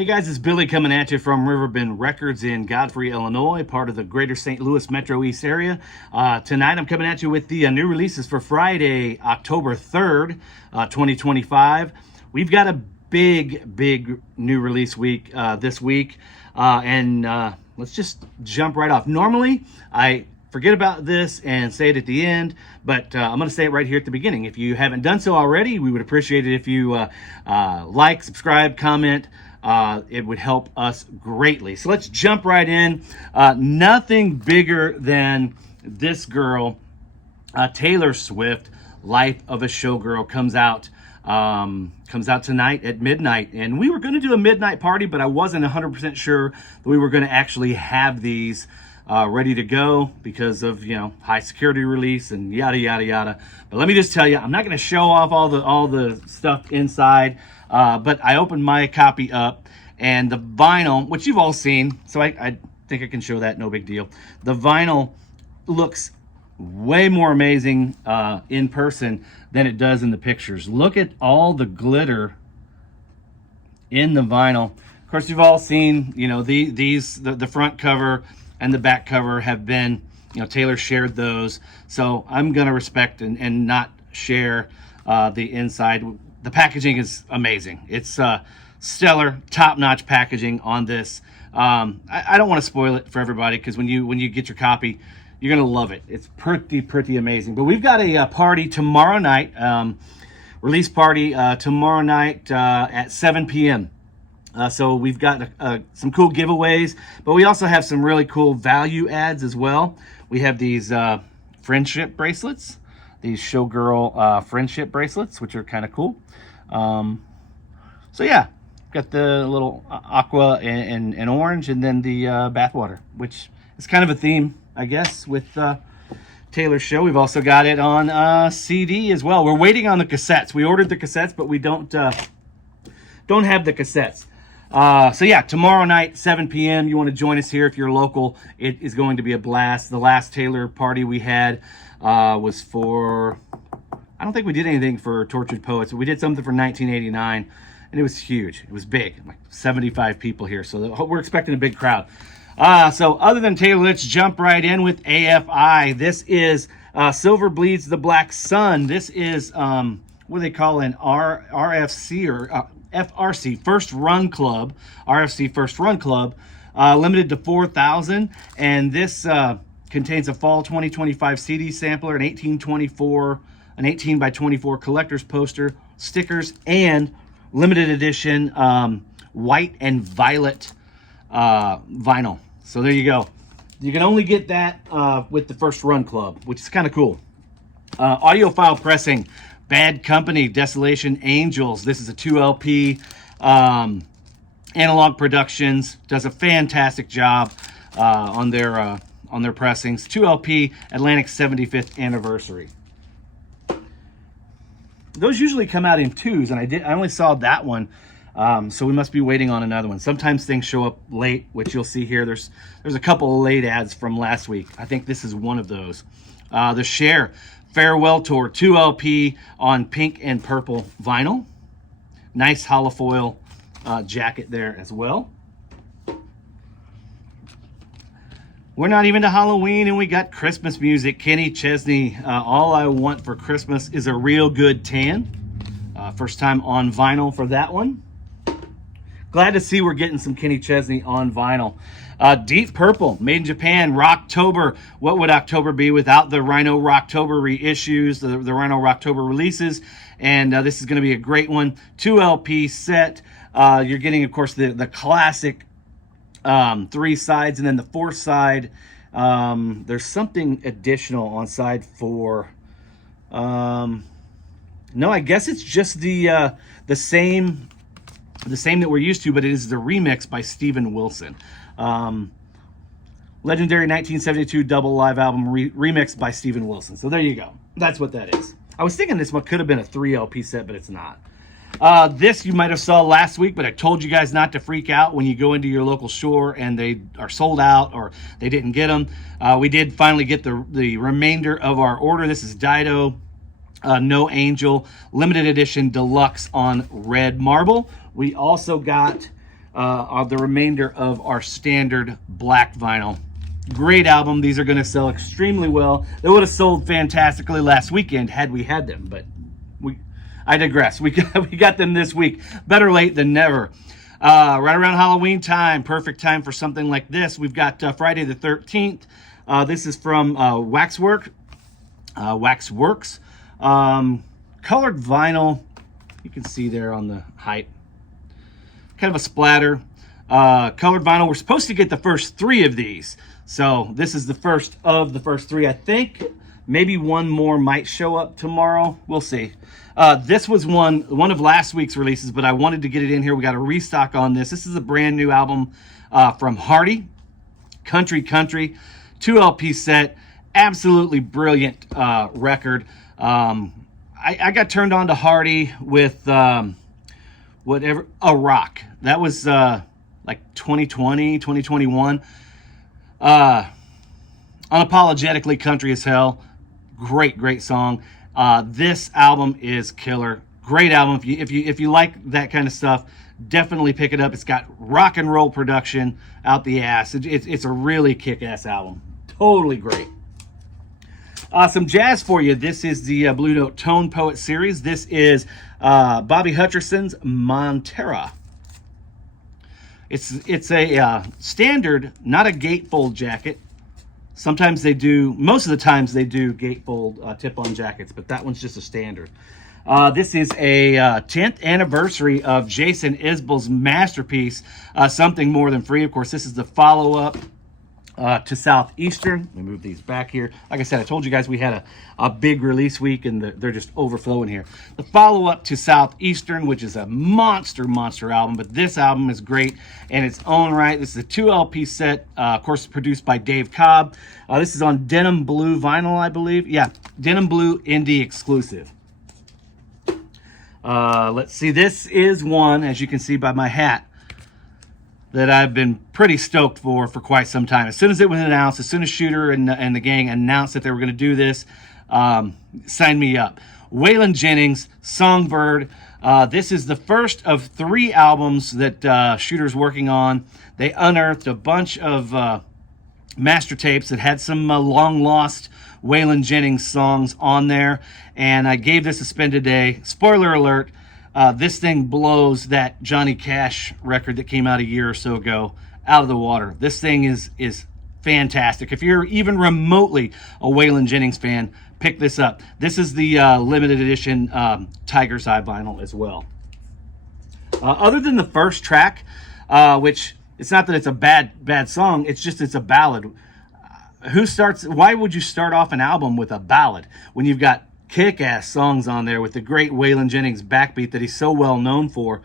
Hey guys, it's Billy coming at you from Riverbend Records in Godfrey, Illinois, part of the greater St. Louis Metro East area. Tonight I'm coming at you with the new releases for Friday, October 3rd, 2025. We've got a big new release week this week, and let's just jump right off. Normally, I forget about this and say it at the end, but I'm going to say it right here at the beginning. If you haven't done so already, we would appreciate it if you like, subscribe, comment. It would help us greatly. So let's jump right in. Nothing bigger than this girl, Taylor Swift. Life of a Showgirl comes out tonight at midnight, and we were going to do a midnight party, but I wasn't 100% sure that we were going to actually have these ready to go because of, high security release and yada yada yada. But let me just tell you, I'm not going to show off all the stuff inside. But I opened my copy up, and the vinyl, which you've all seen, so I think I can show that, no big deal. The vinyl looks way more amazing in person than it does in the pictures. Look at all the glitter in the vinyl. Of course, you've all seen, the front cover and the back cover have been, Taylor shared those. So I'm going to respect and not share the inside. The packaging is amazing. It's stellar, top-notch packaging on this. I don't want to spoil it for everybody because when you get your copy, you're gonna love it. It's pretty amazing. But we've got a party tomorrow night, release party tomorrow night at 7 p.m. So we've got some cool giveaways, but we also have some really cool value adds as well. We have these friendship bracelets. These Showgirl friendship bracelets, which are kind of cool. So yeah, got the little aqua and orange, and then the bathwater, which is kind of a theme, I guess, with Taylor's show. We've also got it on CD as well. We're waiting on the cassettes. We ordered the cassettes, but we don't have the cassettes. So yeah, tomorrow night, 7 p.m. You want to join us here if you're local. It is going to be a blast. The last Taylor party we had was for, I don't think we did anything for Tortured Poets, but we did something for 1989, and it was huge. It was big, like 75 people here, so we're expecting a big crowd. So other than Taylor, let's jump right in with AFI. This is Silver Bleeds the Black Sun. This is, what do they call an RFC or FRC, First Run Club, RFC First Run Club, limited to 4,000, and this contains a fall 2025 CD sampler, an 18 by 24 collector's poster, stickers, and limited edition white and violet vinyl. So there you go. You can only get that with the First Run Club, which is kind of cool. Audiophile pressing, Bad Company, Desolation Angels. This is a 2LP. Analog Productions does a fantastic job on their pressings. 2LP, Atlantic 75th anniversary. Those usually come out in twos, and I only saw that one, so we must be waiting on another one. Sometimes things show up late, which you'll see here. There's a couple of late ads from last week. I think this is one of those. The Cher Farewell Tour 2LP on pink and purple vinyl. Nice holofoil jacket there as well. We're not even to Halloween, and we got Christmas music. Kenny Chesney, All I Want for Christmas is a Real Good Tan. First time on vinyl for that one. Glad to see we're getting some Kenny Chesney on vinyl. Deep Purple, made in Japan, Rocktober. What would October be without the Rhino Rocktober reissues, the Rhino Rocktober releases? And this is going to be a great one. 2LP set. You're getting, of course, the classic 3 sides, and then the 4th side. There's something additional on side 4. No, I guess it's just the same that we're used to, but it is the remix by Steven Wilson. Legendary 1972 double live album remix by Steven Wilson. So there you go. That's what that is. I was thinking this one could have been a 3LP set, but it's not. This you might have saw last week, but I told you guys not to freak out when you go into your local store and they are sold out or they didn't get them. We did finally get the remainder of our order. This is Dido No Angel limited edition deluxe on red marble. We also got the remainder of our standard black vinyl. Great album. These are going to sell extremely well. They would have sold fantastically last weekend had we had them, but I digress. We got them this week. Better late than never. Right around Halloween time, perfect time for something like this. We've got Friday the 13th. This is from Waxworks. Colored vinyl. You can see there on the height. Kind of a splatter. Colored vinyl. We're supposed to get the first 3 of these. So this is the first of the first 3. I think maybe one more might show up tomorrow. We'll see. This was one of last week's releases, but I wanted to get it in here. We got a restock on this. This is a brand new album from Hardy. Country, 2 LP set. Absolutely brilliant record. I got turned on to Hardy with A Rock. That was like 2020, 2021. Unapologetically country as hell. Great song. This album is killer. Great album. If you like that kind of stuff, definitely pick it up. It's got rock and roll production out the ass. It's a really kick-ass album. Totally great. Some jazz for you. This is the Blue Note Tone Poet series. This is Bobby Hutcherson's Montera. It's a standard, not a gatefold jacket. Sometimes they do, most of the times they do gatefold tip-on jackets, but that one's just a standard. This is a 10th anniversary of Jason Isbell's masterpiece, Something More Than Free. Of course, this is the follow-up to Southeastern. Let me move these back here. Like I said, I told you guys we had a big release week, and they're just overflowing here. The follow-up to Southeastern, which is a monster album, but this album is great in its own right. This is a 2 LP set, of course, produced by Dave Cobb. This is on Denim Blue vinyl, I believe. Yeah, Denim Blue Indie exclusive. Let's see. This is one, as you can see by my hat, that I've been pretty stoked for quite some time. As soon as it was announced, as soon as Shooter and the gang announced that they were going to do this, sign me up. Waylon Jennings, Songbird. This is the first of 3 albums that Shooter's working on. They unearthed a bunch of master tapes that had some long-lost Waylon Jennings songs on there, and I gave this a spin today. Spoiler alert, this thing blows that Johnny Cash record that came out a year or so ago out of the water. This thing is fantastic. If you're even remotely a Waylon Jennings fan, pick this up. This is the limited edition Tiger's Eye vinyl as well. Other than the first track, which it's not that it's a bad song, it's a ballad. Why would you start off an album with a ballad when you've got kick-ass songs on there with the great Waylon Jennings backbeat that he's so well known for?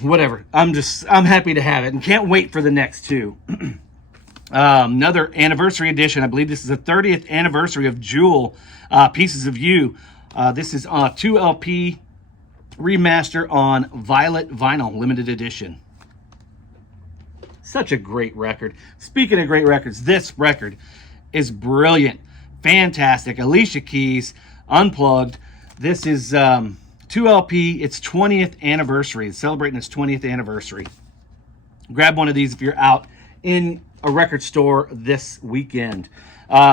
Whatever. I'm happy to have it and can't wait for the next 2. Another anniversary edition. I believe this is the 30th anniversary of Jewel, Pieces of You. This is a 2 LP remaster on Violet vinyl, limited edition. Such a great record. Speaking of great records, this record is brilliant. Fantastic. Alicia Keys, Unplugged. This is 2 LP. It's 20th anniversary. It's celebrating its 20th anniversary. Grab one of these if you're out in a record store this weekend.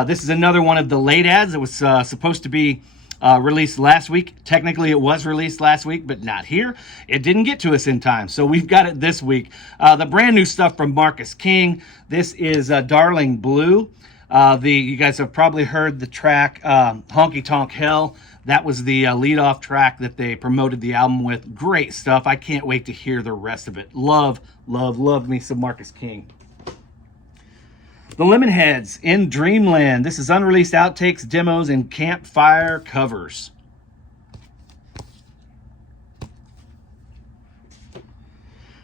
This is another one of the late ads. It was supposed to be released last week. Technically, it was released last week, but not here. It didn't get to us in time, so we've got it this week. The brand new stuff from Marcus King. This is Darling Blue. You guys have probably heard the track Honky Tonk Hell. That was the lead-off track that they promoted the album with. Great stuff. I can't wait to hear the rest of it. Love me some Marcus King. The Lemonheads in Dreamland. This is unreleased outtakes, demos, and campfire covers.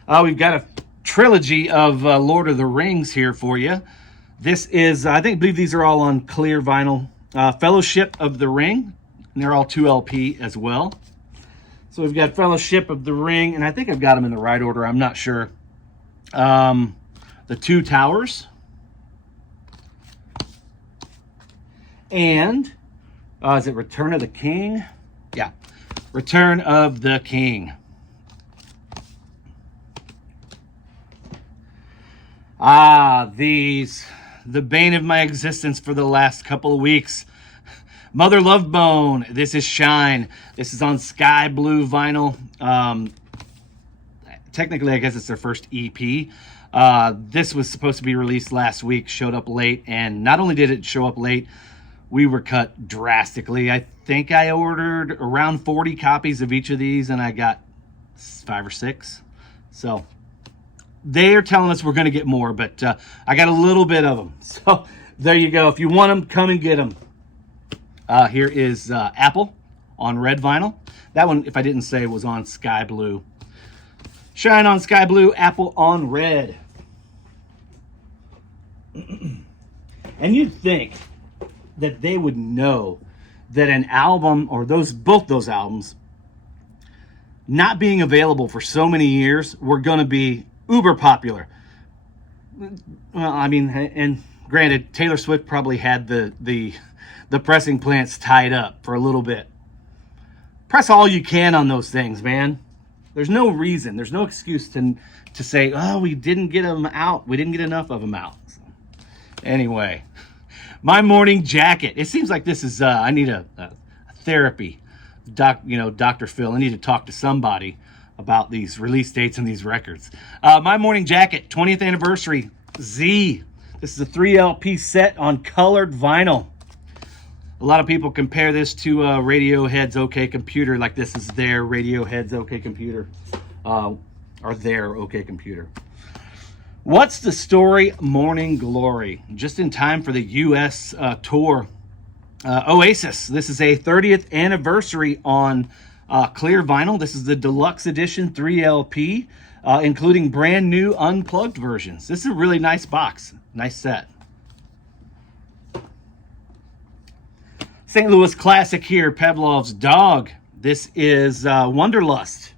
We've got a trilogy of Lord of the Rings here for you. This is, I believe these are all on clear vinyl. Fellowship of the Ring, and they're all 2 LP as well. So we've got Fellowship of the Ring, and I think I've got them in the right order. I'm not sure. The Two Towers. And, is it Return of the King? Yeah, Return of the King. These, the bane of my existence for the last couple of weeks. Mother Love Bone. This is Shine. This is on sky blue vinyl. Technically, I guess it's their first EP. This was supposed to be released last week, showed up late, and not only did it show up late, we were cut drastically. I think I ordered around 40 copies of each of these, and I got 5 or 6. So they are telling us we're going to get more, but I got a little bit of them. So there you go. If you want them, come and get them. Here is Apple on red vinyl. That one, if I didn't say, was on sky blue. Shine on sky blue, Apple on red. And you'd think that they would know that an album, or both those albums, not being available for so many years, were going to be uber popular. Well, I mean, and granted, Taylor Swift probably had the pressing plants tied up for a little bit. Press all you can on those things, man. There's no reason, there's no excuse to say, oh, we didn't get them out. We didn't get enough of them out. So, anyway, my morning jacket. It seems like this is, I need a therapy. Dr. Phil, I need to talk to somebody about these release dates and these records. My morning jacket, 20th anniversary, Z. This is a 3 LP set on colored vinyl. A lot of people compare this to Radiohead's OK Computer, like this is their Radiohead's OK Computer, or their OK Computer. What's the story? Morning Glory. Just in time for the U.S. Tour. Oasis. This is a 30th anniversary on clear vinyl. This is the deluxe edition 3 LP, including brand new unplugged versions. This is a really nice box. Nice set. St. Louis classic here, Pavlov's Dog. This is Wanderlust.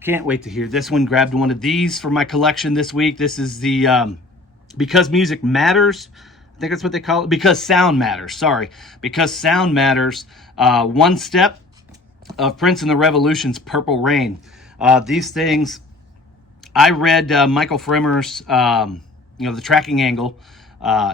Can't wait to hear this one. Grabbed one of these for my collection this week. This is the Because Music Matters. I think that's what they call it. Because Sound Matters. Sorry. Because Sound Matters. One Step of Prince and the Revolution's Purple Rain. These things, I read Michael Fremer's the tracking angle,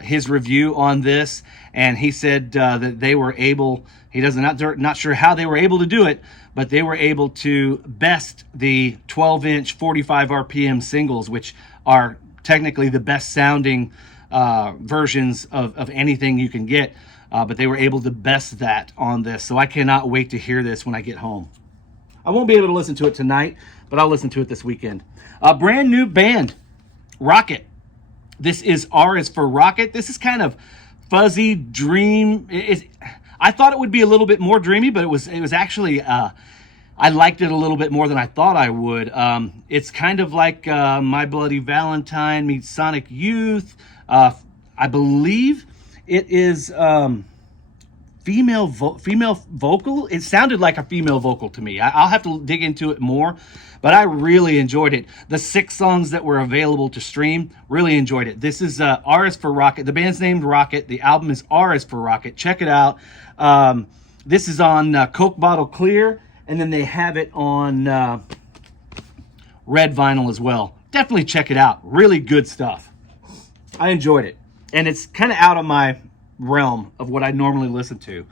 his review on this, and he said that they were able, not sure how they were able to do it, but they were able to best the 12-inch 45 RPM singles, which are technically the best sounding versions of anything you can get, but they were able to best that on this. So I cannot wait to hear this when I get home. I won't be able to listen to it tonight, but I'll listen to it this weekend. A brand new band, Rocket. This is R is for Rocket. This is kind of fuzzy dream. I thought it would be a little bit more dreamy, but it was actually, I liked it a little bit more than I thought I would. It's kind of like My Bloody Valentine meets Sonic Youth. I believe it is female vocal. It sounded like a female vocal to me. I'll have to dig into it more, but I really enjoyed it. The 6 songs that were available to stream, really enjoyed it. This is R is for Rocket. The band's named Rocket. The album is R is for Rocket. Check it out. This is on Coke Bottle Clear, and then they have it on red vinyl as well. Definitely check it out. Really good stuff. I enjoyed it, and it's kind of out of my realm of what I normally listen to.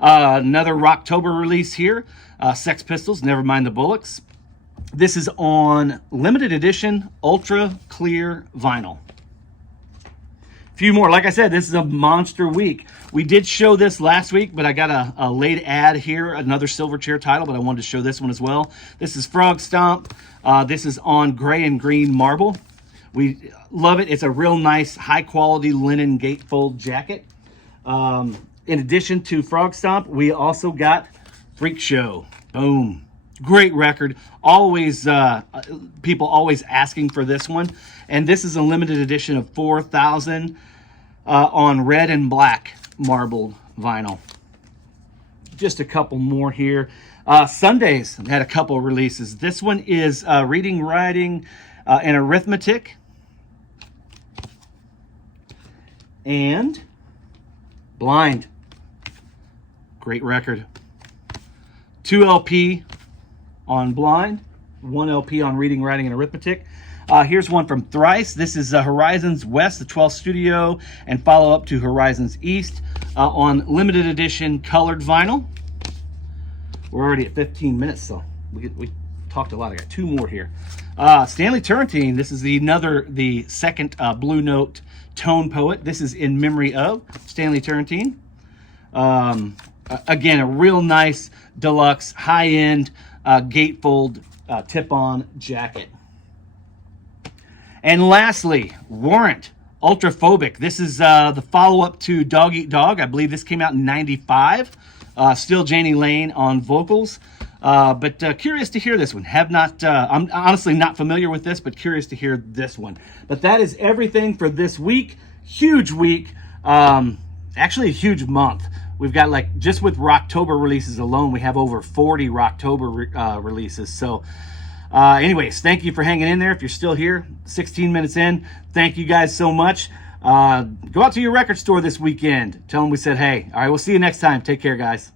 Another Rocktober release here, Sex Pistols, Nevermind the Bollocks. This is on limited edition ultra clear vinyl. A few more. Like I said, this is a monster week. We did show this last week, but I got a late ad here, another Silverchair title, but I wanted to show this one as well. This is Frog Stomp. This is on gray and green marble. We love it. It's a real nice, high-quality linen gatefold jacket. In addition to Frog Stomp, we also got Freak Show. Boom. Great record. Always, people always asking for this one. And this is a limited edition of 4,000 on red and black marbled vinyl. Just a couple more here. Sundays had a couple releases. This one is Reading, Writing, and Arithmetic. And Blind. Great record. 2 LP. on blind, 1 LP on reading, writing, and arithmetic. Here's one from Thrice. This is Horizons West, the 12th studio, and follow up to Horizons East on limited edition colored vinyl. We're already at 15 minutes, so we talked a lot. I got 2 more here. Stanley Turrentine. This is the second Blue Note tone poet. This is in memory of Stanley Turrentine. Again, a real nice deluxe high-end gatefold tip-on jacket. And lastly, Warrant Ultraphobic. This is the follow-up to Dog Eat Dog. I believe this came out in '95. Still Janie Lane on vocals. But curious to hear this one. I'm honestly not familiar with this, but curious to hear this one. But that is everything for this week. Huge week. Actually a huge month. We've got, like, just with Rocktober releases alone, we have over 40 Rocktober releases. So anyways, thank you for hanging in there. If you're still here, 16 minutes in, thank you guys so much. Go out to your record store this weekend. Tell them we said hey. All right, we'll see you next time. Take care, guys.